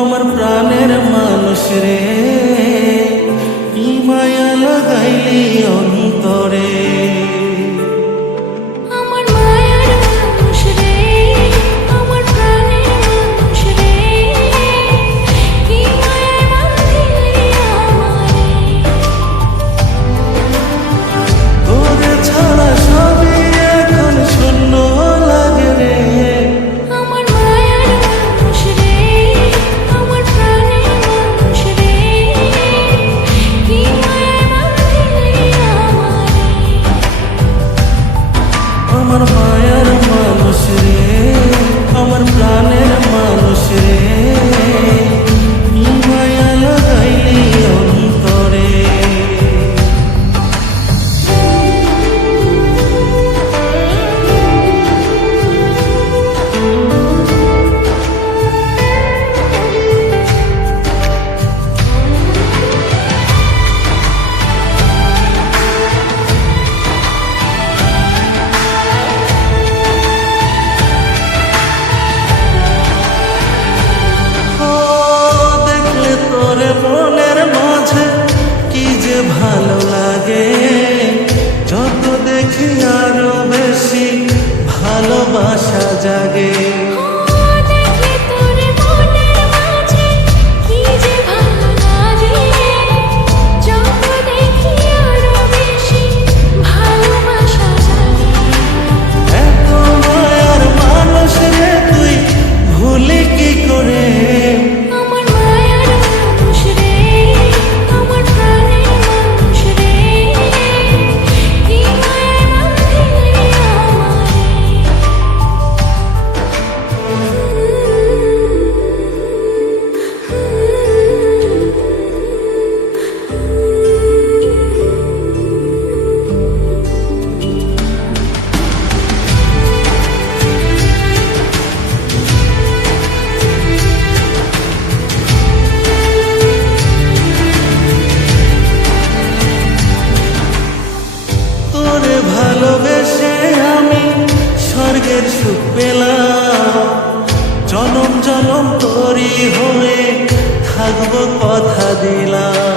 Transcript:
আমার প্রাণের মানুষ রে, কি মায়া লাগাইলি অন্তরে। আমার মায়ার মানুষ রে, আমার প্রাণের মানুষ রে, কি মায়ায় বাঁধিলি আমারে। তোরে ছাড়া সবই এখন শূন্য লাগে রে। আমার মায়ার মানুষ রে, আমার প্রাণের মানুষ রে, কি মায়ায় বাঁধিলি আমারে। আমার মায়ার মানুষ রে, আমার প্রাণের মানুষ রে, কি মায়া লাগাইলি অন্তরে। ও দেখলে তোরে মনের মাঝে কি যে ভালো লাগে, যত দেখি আরো বেশি ভালোবাসা জাগে। দেখলে তোরে মনের মাঝে কি যে ভালো লাগে, যত দেখি আরো বেশি ভালোবাসা জাগে। এত মায়ার মানুষ রে তুই ভুলি কি করে। আমার মায়ার মানুষ রে, আমার প্রাণের মানুষ রে, কি মায়ায় বাঁধিলি তোরে ভালোবেসে আমি স্বর্গের সুখ পেলাম, জনম জনম তোরই হয়ে থাকবো কথা দিলাম।